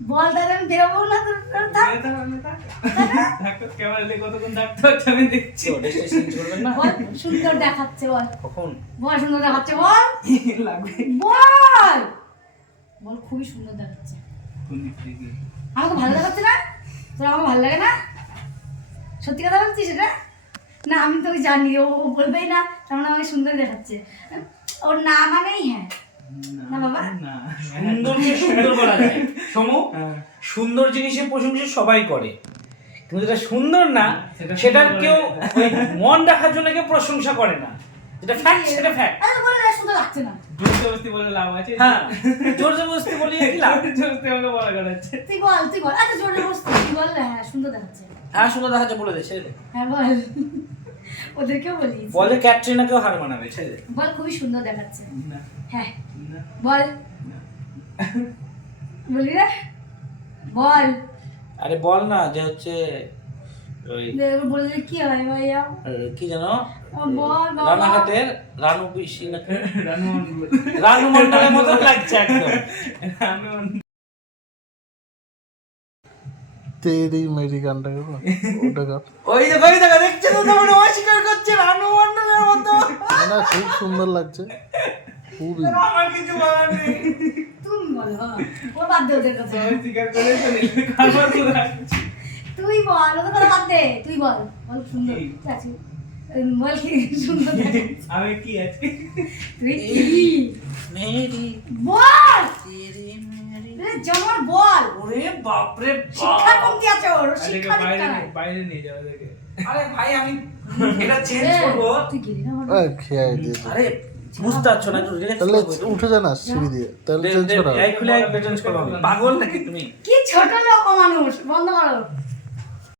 বল দাদা আমি বেরোবো না তোর তোর ক্যামেরা দিয়ে কতক্ষণ থাকতে হচ্ছে আমি দেখছি। ডেস্টিনেশন না? বল সুন্দর দেখাচ্ছে বল। কখন? বল সুন্দর দেখাচ্ছে বল। লাগবে। বল। বল খুবই সুন্দর দেখাচ্ছে। আমাকে ভালো দেখাচ্ছে না? তোর আমাকে ভালো লাগে না? সত্যি কথা বলছিস এটা? না আমি তোকে জানি ও বলবেই না তার মানে আমাকে সুন্দর দেখাচ্ছে। ওর না মানেই হ্যাঁ। না বাবা? না। সুন্দরকে সুন্দর বলা যায়। সমু হ্যাঁ। সুন্দর জিনিসের প্রশংসা সবাই করে। কিন্তু যেটা সুন্দর না সেটা সেটার কেউ মন রাখার জন্য কেউ প্রশংসা করে না। যেটা ফ্যাক্ট সেটা ফ্যাক্ট আরে বলে না সুন্দর লাগছে না। জোর জবরদস্তি বলে লাভ আছে। হ্যাঁ বলি কি লাভ? জোর জবরদস্তি আমাকে বলা তুই বল তুই বল। আচ্ছা জোরে তুই বল হ্যাঁ সুন্দর দেখাচ্ছে। হ্যাঁ সুন্দর দেখাচ্ছে বলে দে ছেড়ে দে। হ্যাঁ বল। ওদেরকেও বলিস বলে ক্যাটরিনাকেও হার মানাবে ছেড়ে দে। বল খুবই সুন্দর দেখাচ্ছে। হ্যাঁ বল। বলি রে? বল। আরে বল না যে হচ্ছে ওই কি হয় ভাইয়া কি জানো? বল রানাঘাটের রানু পিসি নাকি রানমোহন রানু মন্ডলের মতো লাগছে একদম। রানমোহন তেরি মেরি গানটা গাবো? ওটা গাও। ওই দেখো ওই দেখো দেখছে তো? অস্বীকার করছে রানু মন্ডলের মতো। না খুব সুন্দর লাগছে। খুবই আমার কিছু বলার নেই। তুমি বল বাবা। ও বাদ দে ওদের কথা। সবাই স্বীকার করে তো নিল খাবার তো তুই বল ওদের কথা বাদ দে। তুই বল বল সুন্দর। কি? আছে। বল কি সুন্দর। আমি কি আজকে? তুই কি? মেরি বল! তেরি মেরি। জমর বল! ওরে বাপ! রে শিক্ষা কমতি আছে ওর শিক্ষা বাইরে বাইরে নিয়ে আরে ভাই আমি এটা চেঞ্জ করব। তুই গেলি না আমার এ, খেয়াই আরে বুঝতে পারছ না একটু রিল্যাক্স তাহলে উঠে যা না সিঁড়ি দিয়ে তাহলে চেঞ্জ করা এই খুলে এক চেঞ্জ করো। পাগল নাকি তুমি? কি ছোট লোক মানুষ বন্ধ করো।